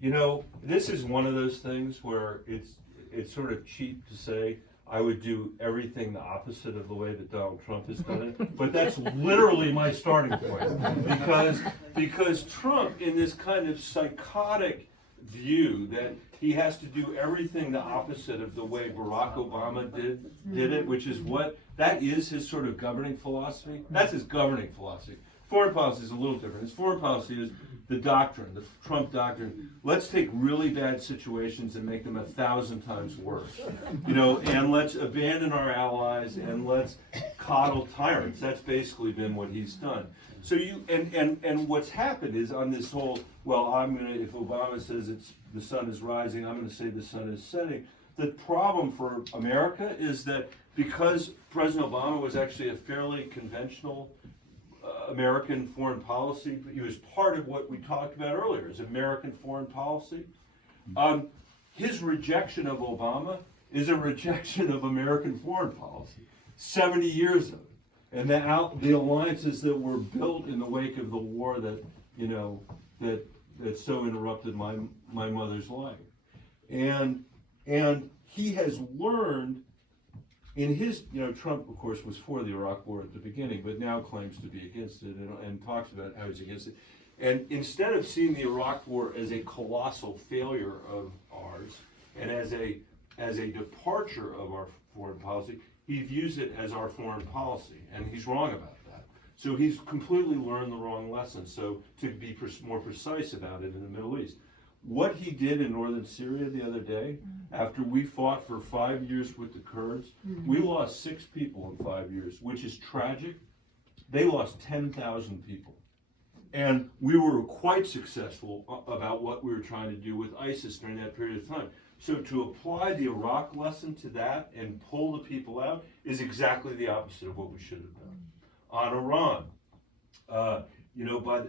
You know, this is one of those things where it's sort of cheap to say I would do everything the opposite of the way that Donald Trump has done it, but that's literally my starting point. Because Trump, in this kind of psychotic view that he has to do everything the opposite of the way Barack Obama did it, which is that is his sort of governing philosophy. That's his governing philosophy. Foreign policy is a little different. His foreign policy is the doctrine, the Trump doctrine. Let's take really bad situations and make them 1,000 times worse, and let's abandon our allies and let's coddle tyrants. That's basically been what he's done. So and what's happened is on this whole, if Obama says the sun is rising, I'm gonna say the sun is setting. The problem for America is that because President Obama was actually a fairly conventional American foreign policy, he was part of what we talked about earlier, is American foreign policy. His rejection of Obama is a rejection of American foreign policy. 70 years of it. And the alliances that were built in the wake of the war that so interrupted my mother's life. And he has learned in his, Trump, of course, was for the Iraq War at the beginning, but now claims to be against it and talks about how he's against it. And instead of seeing the Iraq War as a colossal failure of ours and as a departure of our foreign policy, he views it as our foreign policy, and he's wrong about that. So he's completely learned the wrong lesson. So to be more precise about it in the Middle East, what he did in northern Syria the other day, after we fought for 5 years with the Kurds, we lost 6 people in 5 years, which is tragic. They lost 10,000 people. And we were quite successful about what we were trying to do with ISIS during that period of time. So to apply the Iraq lesson to that and pull the people out is exactly the opposite of what we should have done. On Iran,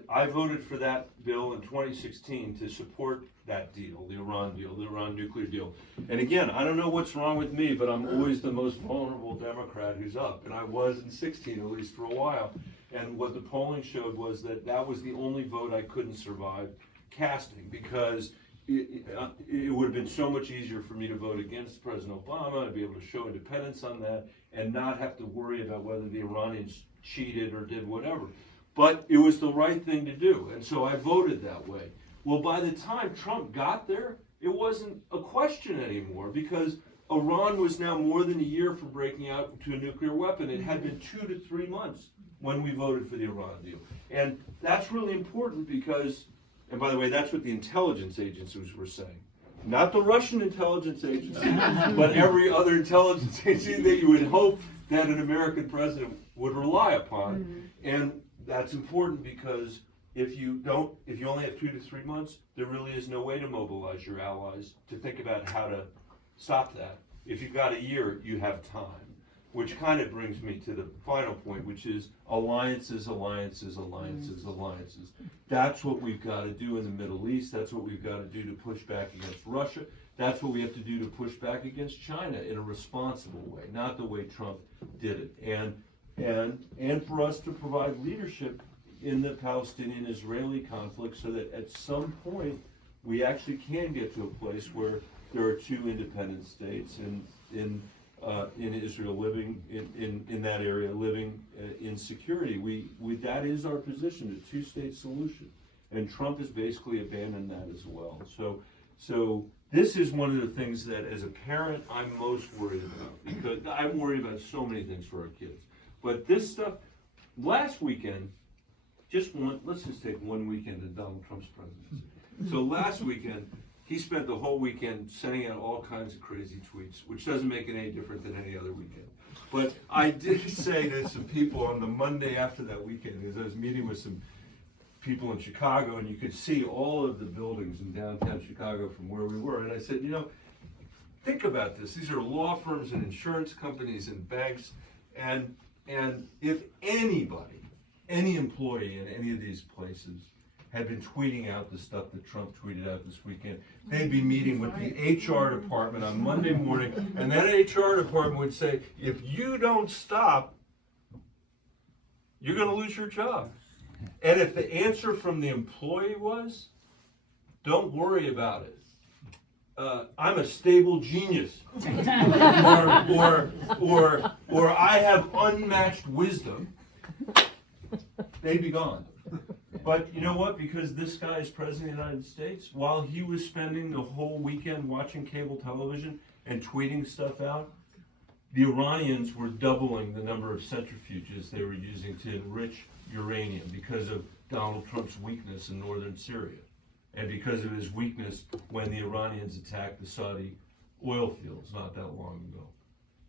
I voted for that bill in 2016 to support that deal, the Iran nuclear deal. And again, I don't know what's wrong with me, but I'm always the most vulnerable Democrat who's up. And I was in 16, at least for a while. And what the polling showed was that was the only vote I couldn't survive casting, because it would have been so much easier for me to vote against President Obama and be able to show independence on that and not have to worry about whether the Iranians cheated or did whatever. But it was the right thing to do, and so I voted that way. Well, by the time Trump got there, it wasn't a question anymore, because Iran was now more than a year from breaking out to a nuclear weapon. It had been 2 to 3 months when we voted for the Iran deal. And that's really important because, and by the way, that's what the intelligence agencies were saying. Not the Russian intelligence agency, but every other intelligence agency that you would hope that an American president would rely upon. And that's important because if you only have 2 to 3 months, there really is no way to mobilize your allies to think about how to stop that. If you've got a year, you have time, which kind of brings me to the final point, which is alliances, alliances, alliances, alliances. That's what we've got to do in the Middle East. That's what we've got to do to push back against Russia. That's what we have to do to push back against China in a responsible way, not the way Trump did it. And for us to provide leadership in the Palestinian-Israeli conflict so that at some point we actually can get to a place where there are 2 independent states in Israel living in that area, living in security. That is our position, a 2-state solution. And Trump has basically abandoned that as well. So this is one of the things that as a parent I'm most worried about, because I'm worried about so many things for our kids. But this stuff, last weekend, let's just take one weekend in Donald Trump's presidency. So last weekend, he spent the whole weekend sending out all kinds of crazy tweets, which doesn't make it any different than any other weekend. But I did say to some people on the Monday after that weekend, as I was meeting with some people in Chicago, and you could see all of the buildings in downtown Chicago from where we were, and I said, think about this. These are law firms and insurance companies and banks, and if anybody, any employee in any of these places had been tweeting out the stuff that Trump tweeted out this weekend, they'd be meeting with the HR department on Monday morning, and that HR department would say, if you don't stop, you're going to lose your job. And if the answer from the employee was, don't worry about it. I'm a stable genius, or I have unmatched wisdom. They'd be gone. But you know what? Because this guy is president of the United States, while he was spending the whole weekend watching cable television and tweeting stuff out, the Iranians were doubling the number of centrifuges they were using to enrich uranium because of Donald Trump's weakness in northern Syria, and because of his weakness when the Iranians attacked the Saudi oil fields not that long ago.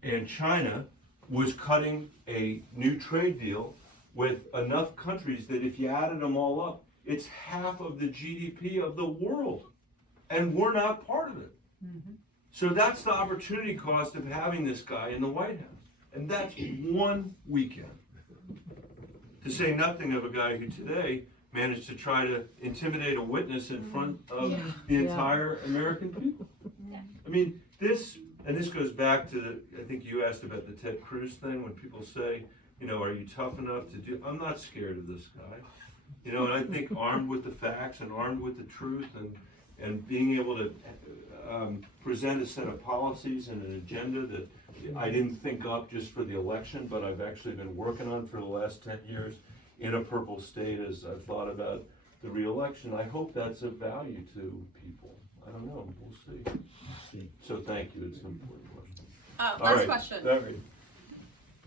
And China was cutting a new trade deal with enough countries that if you added them all up, it's half of the GDP of the world. And we're not part of it. Mm-hmm. So that's the opportunity cost of having this guy in the White House. And that's one weekend. To say nothing of a guy who today managed to try to intimidate a witness in front of the entire American people. Yeah. I mean, this goes back to, I think you asked about the Ted Cruz thing, when people say, you know, are you tough enough to do? I'm not scared of this guy. You know, and I think armed with the facts and armed with the truth and being able to present a set of policies and an agenda that I didn't think up just for the election, but I've actually been working on for the last 10 years in a purple state as I've thought about the re-election. I hope that's of value to people. I don't know, we'll see. So thank you, it's an important question. Last question. All right.